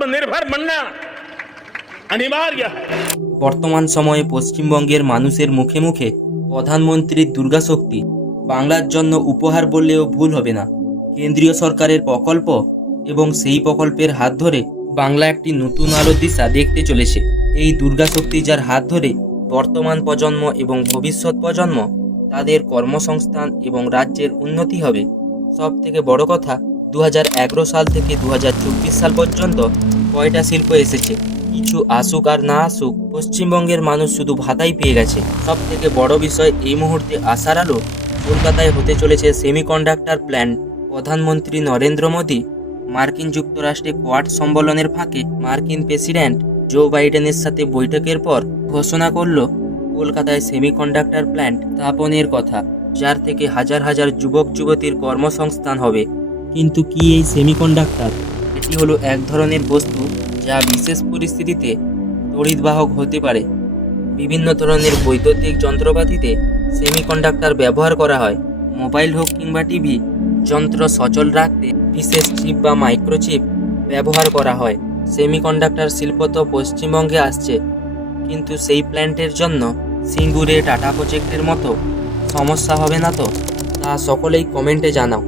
आत्मनिर्भर बनना अनिवार्य है। বর্তমান সময়ে পশ্চিমবঙ্গের মানুষের মুখে মুখে প্রধানমন্ত্রীর দুর্গাশক্তি বাংলার জন্য উপহার বললেও ভুল হবে না। কেন্দ্রীয় সরকারের প্রকল্প এবং সেই প্রকল্পের হাত ধরে বাংলা একটি নতুন আলোর দিশা দেখতে চলেছে। এই দুর্গাশক্তি যার হাত ধরে বর্তমান প্রজন্ম এবং ভবিষ্যৎ প্রজন্ম তাদের কর্মসংস্থান এবং রাজ্যের উন্নতি হবে। সব থেকে বড় কথা 2011 সাল থেকে 2024 সাল পর্যন্ত কয়টা শিল্প এসেছে, কিছু আসুক আর না আসুক পশ্চিমবঙ্গের মানুষ শুধু ভাতাই পেয়ে গেছে। সব থেকে বড় বিষয় এই মুহূর্তে আশার আলো কলকাতায় হতে চলেছে সেমিকন্ডাক্টর প্ল্যান্ট। প্রধানমন্ত্রী নরেন্দ্র মোদী মার্কিন যুক্তরাষ্ট্রে কোয়াড সম্মেলনের ফাঁকে মার্কিন প্রেসিডেন্ট জো বাইডেনের সাথে বৈঠকের পর ঘোষণা করল কলকাতায় সেমিকন্ডাক্টর প্ল্যান্ট স্থাপনের কথা, যার থেকে হাজার হাজার যুবক যুবতীর কর্মসংস্থান হবে। কিন্তু কি এই সেমিকন্ডাক্টর? এটি হলো এক ধরনের বস্তু যা বিশেষ পরিস্থিতিতে তড়িৎবাহক হতে পারে। বিভিন্ন ধরনের বৈদ্যুতিক যন্ত্রপাতিতে সেমিকন্ডাক্টর ব্যবহার করা হয়। মোবাইল হোক কিংবা টিভি যন্ত্র সচল রাখতে বিশেষ চিপ বা মাইক্রোচিপ ব্যবহার করা হয়। সেমিকন্ডাক্টর শিল্প তো পশ্চিমবঙ্গে আসছে, কিন্তু সেই প্ল্যান্টের জন্য সিঙ্গুরে টাটা প্রজেক্টের মতো সমস্যা হবে না তো? তা সকলেই কমেন্টে জানাও।